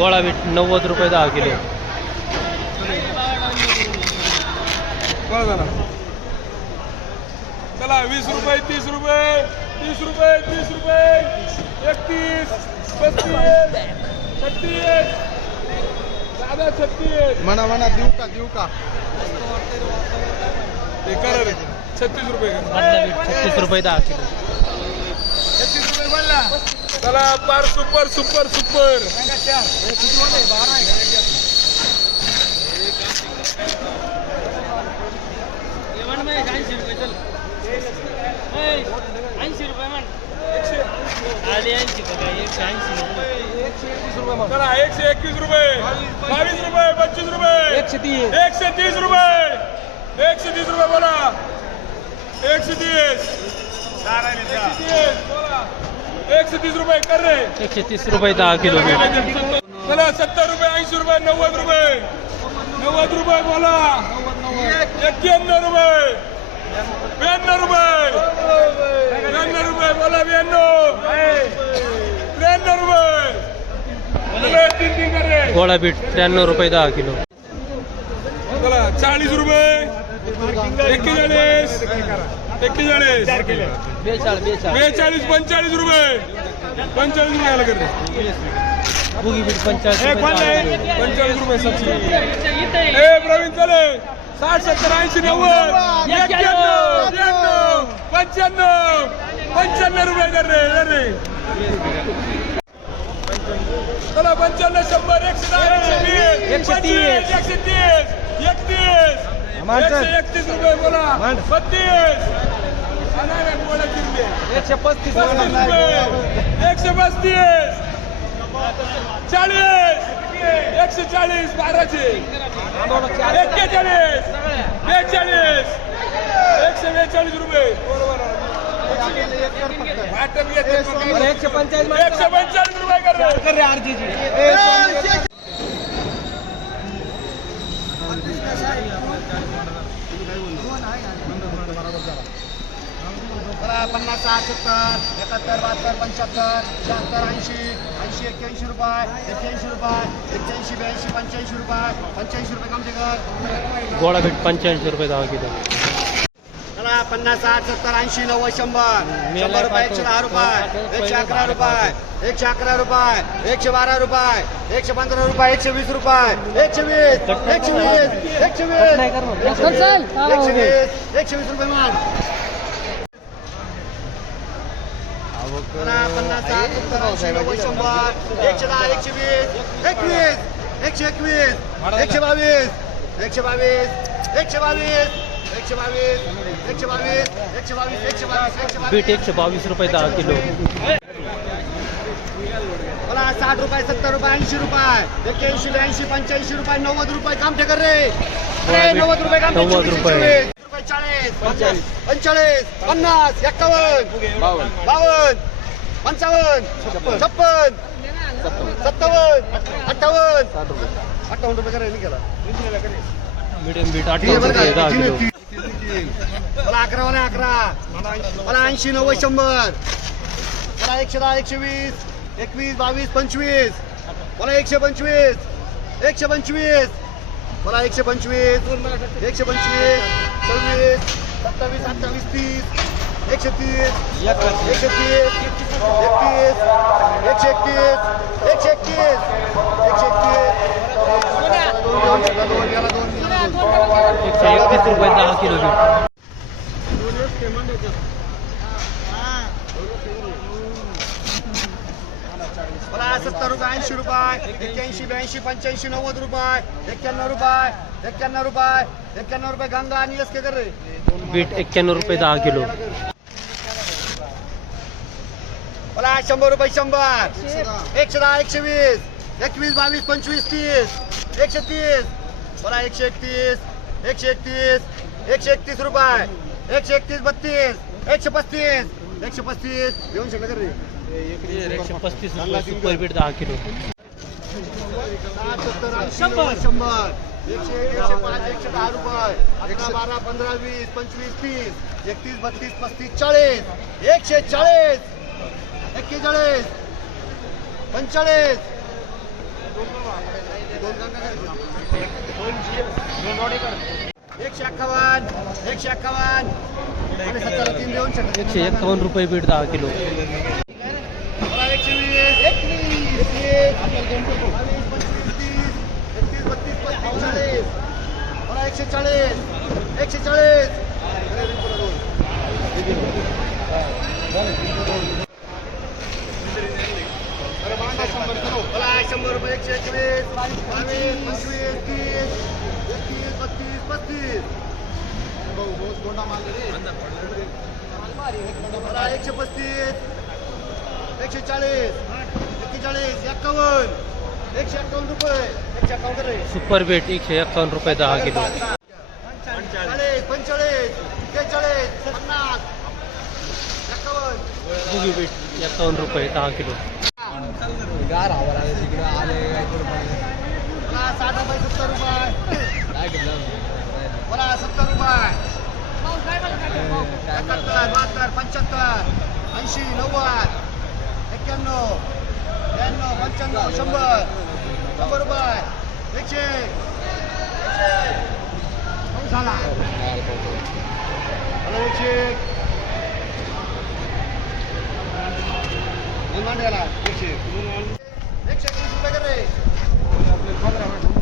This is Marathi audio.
गोळा बीट नव्वद रुपये दहा किलो. चला वीस रुपये तीस रुपये तीस रुपये तीस रुपये एकतीस पस्तीस छत्तीस दादा छत्तीस. म्हणा म्हणा देऊ का देऊ का? करा रे. छत्तीस रुपये छत्तीस रुपये दहा किलो. छत्तीस रुपये बोलला. चला पार सुपर सुपर सुपर. ऐंशी रुपये म्हण आले ऐंशी बघा एकशे ऐंशी चला एकशे एकवीस रुपये. बावीस रुपये पंचवीस रुपये. एकशे तीस एकशे तीस रुपये. एकशे तीस रुपये बोला. एकशे तीस. एकशे तीस. एकशे तीस रुपये कर रे. एकशे तीस रुपये दहा किलो चला सत्तर रुपये ऐंशी रुपये नव्वद रुपये. नव्वद रुपये बोला. एक्क्याण्णव रुपये. ब्याण्णव रुपये. ब्याण्णव रुपये बोला ब्याण्णव. त्र्याण्णव रुपये. तीन तीन कर रे. गोळा बीट त्र्याण्णव रुपये दहा किलो. चला चाळीस रुपये. एक्केचाळीस. एक्केचाळीस. बेचाळ बेचाळ बेचाळीस पंचेचाळीस रुपये. पंचेचाळीस रुपये आला कर बुगी बीट पंचाळीस रुपये सबसिडी ए प्रवीण चले. साठ सत्तर ऐंशी नव्वद. एक्क्याण्णव पंच्याण्णव. पंच्याण्णव रुपये कर रे कर रे. चला पंच्याण्णव शंभर एकशे दहा एकशे वीस. एकशे तीस. एकशे तीस. एकतीस. एकशे एकतीस रुपये बोला. बत्तीस. एकशे पस्तीस एकशे पस्तीस चाळीस. एकशे चाळीस बाराशे. एक्केचाळीस. बेचाळीस. एकशे बेचाळीस रुपये. एकशे पंचाळीस एकशे पंचाळीस रुपये कर. पन्नास साठ सत्तर एकाहत्तर बहात्तर पंच्याहत्तर शहात्तर ऐंशी ऐंशी एक्क्याऐंशी रुपये एक्क्याऐंशी रुपये एक्क्याऐंशी ब्याऐंशी पंच्याऐंशी रुपये पंच्याऐंशी रुपये कर. गोळा पंच्याऐंशी रुपये दहा किलो चला पन्नास साठ सत्तर ऐंशी नव्वद शंभर. शंभर रुपये एकशे दहा रुपये एकशे अकरा रुपये एकशे अकरा रुपये एकशे बारा रुपये एकशे पंधरा रुपये एकशे वीस रुपये एकशे वीस एकशे वीस एकशे वीस एकशे वीस एकशे वीस रुपये मान ऐंशी शंभर एकशे दहा एकशे वीस एकवीस एकशे एकवीस एकशे बावीस एकशे बावीस एकशे बावीस एकशे बावीस एकशे बावीस एकशे बावीस एकशे बावीस एकशे बीट बावीस एकशे बावीस रुपये दहा किलो. मला साठ रुपये सत्तर रुपये ऐंशी रुपये एक्क्याऐंशी ब्याऐंशी पंच्याऐंशी रुपये नव्वद रुपये काम ठेकर रे नव्वद रुपये काम नव्वद रुपये. पंचेचाळीस पन्नास एक्कावन्न. बावन्न. पंचावन्न. छप्पन. सत्तावन्न. अठ्ठावन्न. अठ्ठावन्न रुपये करा नाही केला. मिडियम बीट अठ्ठावन्न मला अकरा मला अकरा. मला ऐंशी नव्वद शंभर. मला एकशे दहा एकशे वीस. एकवीस बावीस पंचवीस. मला एकशे पंचवीस. एकशे पंचवीस. मला एकशे पंचवीस एकशे पंचवीस सव्वीस सत्तावीस अठ्ठावीस तीस एकशे तीस एकशे तीस एकतीस एकशे एकतीस एकशे एकतीस एकशे एकतीस. रुपये दहा किलो मला सत्तर रुपये ऐंशी रुपये एक्क्याऐंशी ब्याऐंशी पंच्याऐंशी नव्वद रुपये एक्क्याण्णव रुपये एक्क्याण्णव रुपये एक्क्याण्णव रुपये गंगा आणि एस के कर रे. बीट एक्क्याण्णव रुपये दहा किलो. मला शंभर रुपये शंभर. एकशे दहा एकशे वीस. एकवीस बावीस पंचवीस तीस. एकशे तीस. मला एकशे एकतीस. एकशे एकतीस. एकशे एकतीस रुपये. एकशे एकतीस बत्तीस. एकशे पस्तीस. एकशे पस्तीस. येऊन शकलं कर रे? एकशे पस्तीस रुपये सुपर बीट दहा किलो. शंभर. शंभर. एकशे एकशे पाच एकशे दहा रुपये. अकरा बारा पंधरा वीस पंचवीस तीस. एकतीस बत्तीस पस्तीस चाळीस. एकशे चाळीस. एक्केचाळीस. पंचेचाळीस. एकशे अठ्ठावन्न एकशे अठ्ठावन्न. आणि सत्तर तीन देऊन शकत एकशे एक्कावन्न रुपये बीट दहा किलो मला एकशे वीस एकवीस एकवीस बावीस पंचवीस तीस एकतीस बत्तीस पस्तीस चाळीस मला एकशे चाळीस एकशे चाळीस शंभर रुपये एकशे एकवीस बावीस पंचवीस तीस एकतीस बत्तीस पस्तीस मला एकशे पस्तीस एकशे चाळीस एक्केचाळीस सुपर बेट एकशे एक्कावन्न रुपये दहा किलो. बुगी बीट एक्कावन्न रुपये दहा किलो. पंच्याहत्तर ऐंशी नव्वद एक्क्याण्णव. त्र्याण्णव पंच्याण्णव शंभर. शंभर रुपये. एकशे. झाला. एकशे एकशे एकशे तीस रुपये कर रे